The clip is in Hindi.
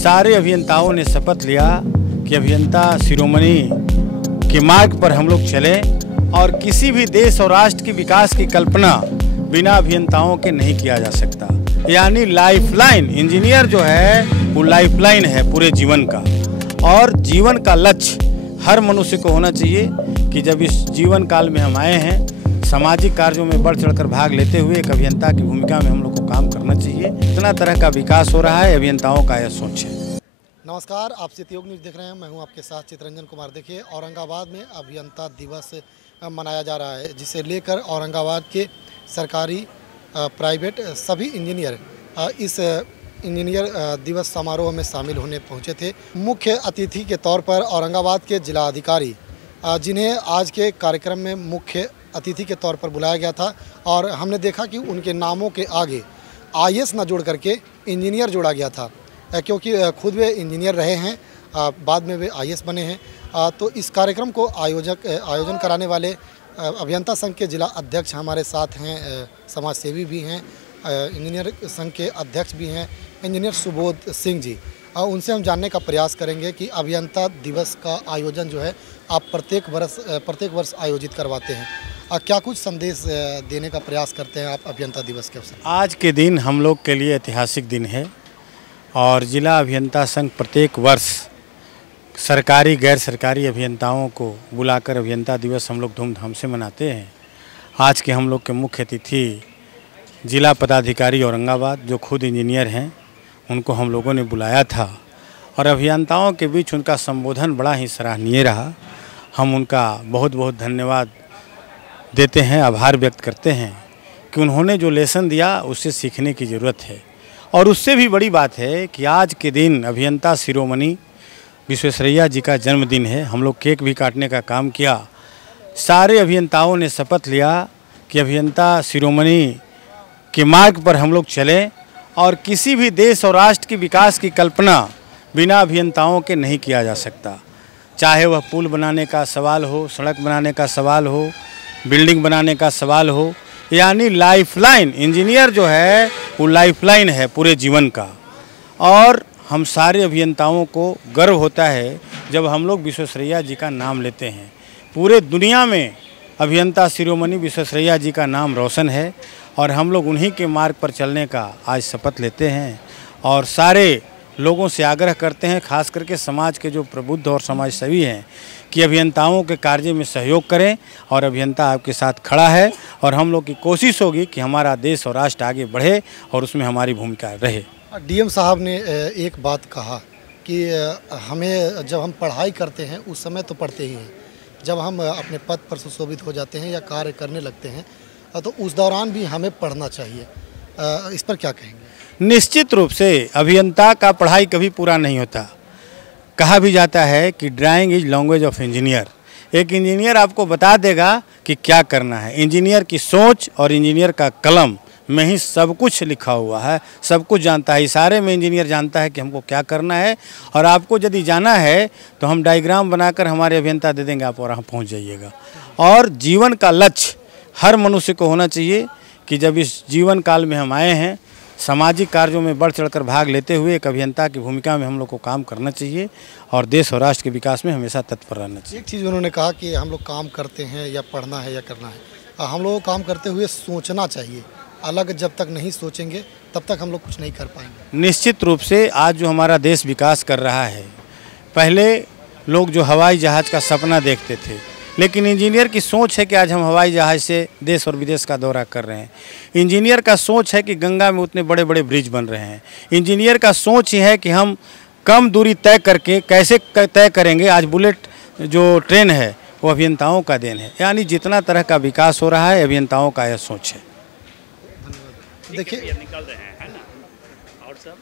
सारे अभियंताओं ने शपथ लिया कि अभियंता शिरोमणि के मार्ग पर हम लोग चलें और किसी भी देश और राष्ट्र की विकास की कल्पना बिना अभियंताओं के नहीं किया जा सकता। यानी लाइफलाइन, इंजीनियर जो है वो लाइफलाइन है पूरे जीवन का। और जीवन का लक्ष्य हर मनुष्य को होना चाहिए कि जब इस जीवन काल में हम आए हैं, सामाजिक कार्यों में बढ़ चढ़कर भाग लेते हुए एक अभियंता की भूमिका में हम लोग को काम करना चाहिए। इतना तरह का विकास हो रहा है, अभियंताओं का यह सोच है। नमस्कार, आप सिटी न्यूज़ देख रहे हैं। मैं हूं आपके साथ चितरंजन कुमार। देखिए, औरंगाबाद में अभियंता दिवस मनाया जा रहा है, जिसे लेकर औरंगाबाद के सरकारी प्राइवेट सभी इंजीनियर इस इंजीनियर दिवस समारोह में शामिल होने पहुंचे थे। मुख्य अतिथि के तौर पर औरंगाबाद के जिला अधिकारी, जिन्हें आज के कार्यक्रम में मुख्य अतिथि के तौर पर बुलाया गया था, और हमने देखा कि उनके नामों के आगे आईएएस न जोड़ करके इंजीनियर जोड़ा गया था, क्योंकि खुद वे इंजीनियर रहे हैं, बाद में वे आईएएस बने हैं। तो इस कार्यक्रम को आयोजन कराने वाले अभियंता संघ के जिला अध्यक्ष हमारे साथ हैं, समाज सेवी भी हैं, इंजीनियर संघ के अध्यक्ष भी हैं, इंजीनियर सुबोध सिंह जी। उनसे हम जानने का प्रयास करेंगे कि अभियंता दिवस का आयोजन जो है आप प्रत्येक वर्ष आयोजित करवाते हैं, क्या कुछ संदेश देने का प्रयास करते हैं आप अभियंता दिवस के अवसर? आज के दिन हम लोग के लिए ऐतिहासिक दिन है और जिला अभियंता संघ प्रत्येक वर्ष सरकारी गैर सरकारी अभियंताओं को बुलाकर अभियंता दिवस हम लोग धूमधाम से मनाते हैं। आज के हम लोग के मुख्य अतिथि जिला पदाधिकारी औरंगाबाद, जो खुद इंजीनियर हैं, उनको हम लोगों ने बुलाया था और अभियंताओं के बीच उनका संबोधन बड़ा ही सराहनीय रहा। हम उनका बहुत बहुत धन्यवाद देते हैं, आभार व्यक्त करते हैं कि उन्होंने जो लेसन दिया उससे सीखने की ज़रूरत है। और उससे भी बड़ी बात है कि आज के दिन अभियंता शिरोमणि विश्वेश्वरैया जी का जन्मदिन है। हम लोग केक भी काटने का काम किया। सारे अभियंताओं ने शपथ लिया कि अभियंता शिरोमणि के मार्ग पर हम लोग चलें और किसी भी देश और राष्ट्र की विकास की कल्पना बिना अभियंताओं के नहीं किया जा सकता। चाहे वह पुल बनाने का सवाल हो, सड़क बनाने का सवाल हो, बिल्डिंग बनाने का सवाल हो, यानी लाइफलाइन, इंजीनियर जो है वो लाइफलाइन है पूरे जीवन का। और हम सारे अभियंताओं को गर्व होता है जब हम लोग विश्वेश्वरैया जी का नाम लेते हैं। पूरे दुनिया में अभियंता शिरोमणि विश्वेश्वरैया जी का नाम रोशन है और हम लोग उन्हीं के मार्ग पर चलने का आज शपथ लेते हैं और सारे लोगों से आग्रह करते हैं, खास करके समाज के जो प्रबुद्ध और समाज सेवी हैं, कि अभियंताओं के कार्य में सहयोग करें। और अभियंता आपके साथ खड़ा है और हम लोग की कोशिश होगी कि हमारा देश और राष्ट्र आगे बढ़े और उसमें हमारी भूमिका रहे। डीएम साहब ने एक बात कहा कि हमें जब हम पढ़ाई करते हैं उस समय तो पढ़ते ही हैं, जब हम अपने पद पर सुशोभित हो जाते हैं या कार्य करने लगते हैं तो उस दौरान भी हमें पढ़ना चाहिए। इस पर क्या कहेंगे? निश्चित रूप से अभियंता का पढ़ाई कभी पूरा नहीं होता। कहा भी जाता है कि drawing is language of engineer. एक इंजीनियर आपको बता देगा कि क्या करना है। इंजीनियर की सोच और इंजीनियर का कलम में ही सब कुछ लिखा हुआ है, सब कुछ जानता है। इशारे में इंजीनियर जानता है कि हमको क्या करना है, और आपको यदि जाना है तो हम डायग्राम बनाकर हमारे अभियंता दे देंगे, आप वहाँ पहुँच जाइएगा। और जीवन का लक्ष्य हर मनुष्य को होना चाहिए कि जब इस जीवन काल में हम आए हैं, सामाजिक कार्यों में बढ़ चढ़कर भाग लेते हुए एक अभियंता की भूमिका में हम लोग को काम करना चाहिए और देश और राष्ट्र के विकास में हमेशा तत्पर रहना चाहिए। एक चीज़ उन्होंने कहा कि हम लोग काम करते हैं या पढ़ना है या करना है, हम लोग काम करते हुए सोचना चाहिए। अलग जब तक नहीं सोचेंगे तब तक हम लोग कुछ नहीं कर पाएंगे। निश्चित रूप से आज जो हमारा देश विकास कर रहा है, पहले लोग जो हवाई जहाज़ का सपना देखते थे, लेकिन इंजीनियर की सोच है कि आज हम हवाई जहाज़ से देश और विदेश का दौरा कर रहे हैं। इंजीनियर का सोच है कि गंगा में उतने बड़े बड़े ब्रिज बन रहे हैं। इंजीनियर का सोच ही है कि हम कम दूरी तय करके कैसे तय करेंगे। आज बुलेट जो ट्रेन है वो अभियंताओं का देन है। यानी जितना तरह का विकास हो रहा है, अभियंताओं का यह सोच है। देखिए, निकल रहे हैं ना, और सब